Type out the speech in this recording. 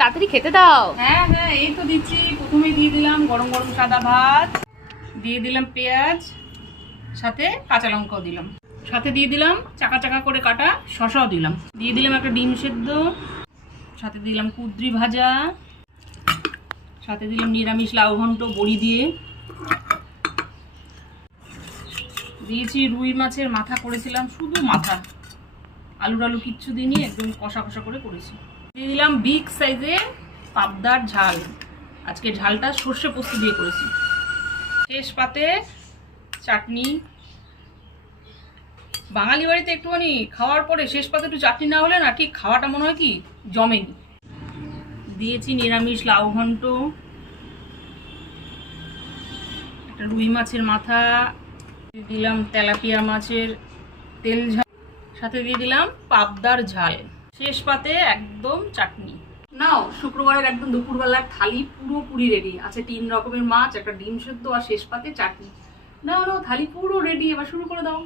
তাড়াতাড়ি খেতে দাও। হ্যাঁ হ্যাঁ, এই তো দিচ্ছি। প্রথমে দিয়ে দিলাম গরম গরম সাদা ভাত, দিয়ে দিলাম পেঁয়াজ, সাথে কাঁচা লঙ্কাও দিলাম, সাথে দিয়ে দিলাম চাকা চাকা করে কাটা শসাও দিলাম, দিয়ে দিলাম একটা ডিম সেদ্ধ, সাথে দিলাম কুঁদরি ভাজা, সাথে দিলাম নিরামিষ লাউ ঘন্ট বড়ি দিয়ে, দিয়েছি রুই মাছের মাথা করেছিলাম, শুধু মাথা, আলু টালু কিচ্ছু দিইনি, একদম কষা কষা করে করেছি। দিয়ে দিলাম বিগ সাইজের পাবদার ঝাল, আজকে ঝালটা সর্ষে পোস্ত দিয়ে করেছি। শেষ পাতে চাটনি। বাঙালি বাড়িতে একটুখানি খাওয়ার পরে শেষ পাতে একটু চাটনি না হলে না ঠিক খাওয়াটা মনে হয় কি জমেনি। দিয়েছি নিরামিষ লাউ ঘন্ট, একটা রুই মাছের মাথা, দিলাম তেলাপিয়া মাছের তেল ঝাল, সাথে দিয়ে দিলাম পাবদার ঝাল, শেষ পাতে একদম চাটনি। নাও, শুক্রবারের একদম দুপুরবেলার থালি পুরোপুরি রেডি আছে। 3 রকমের মাছ, একটা ডিম সেদ্ধ আর শেষ পাতে চাটনি। নাও নাও, থালি পুরো রেডি, এবার শুরু করে দাও।